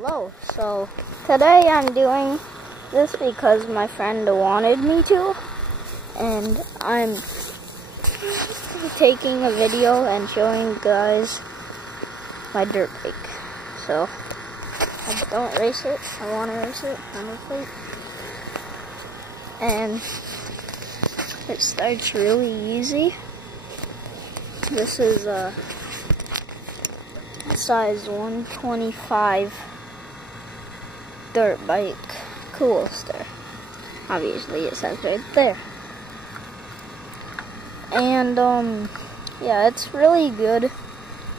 Hello, so today I'm doing this because my friend wanted me to, and I'm taking a video and showing you guys my dirt bike. So I don't race it, I want to race it, number plate. And it starts really easy. This is a size 125 dirt bike Coolster. Obviously it says right there. And yeah, it's really good,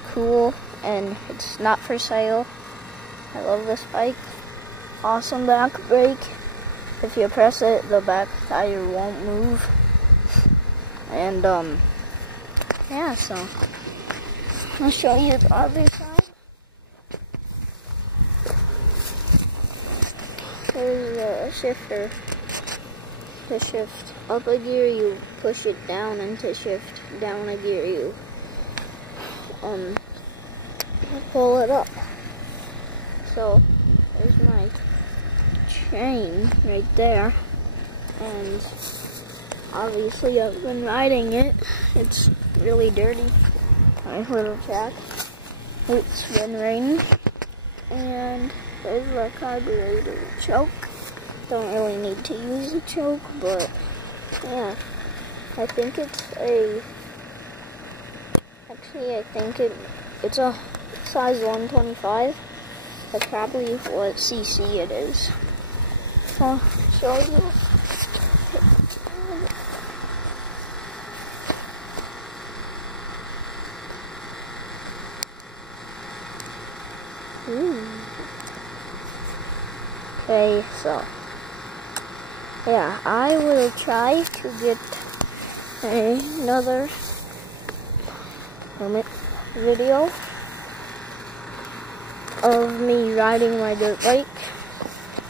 cool, and it's not for sale. I love this bike. Awesome back brake. If you press it, the back tire won't move. And yeah, so I'll show you the other side. There's a shifter. To shift up a gear, you push it down, and to shift down a gear, you pull it up. So there's my chain right there, and obviously I've been riding it. It's really dirty. My little track. It's been raining, and there's the carburetor choke. Don't really need to use a choke, but yeah, I think it's a. Actually, I think it's a size 125. That's probably what cc it is. So I'll show you. Okay, so yeah, I will try to get another video of me riding my dirt bike.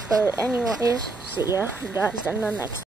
But anyways, see ya guys in the next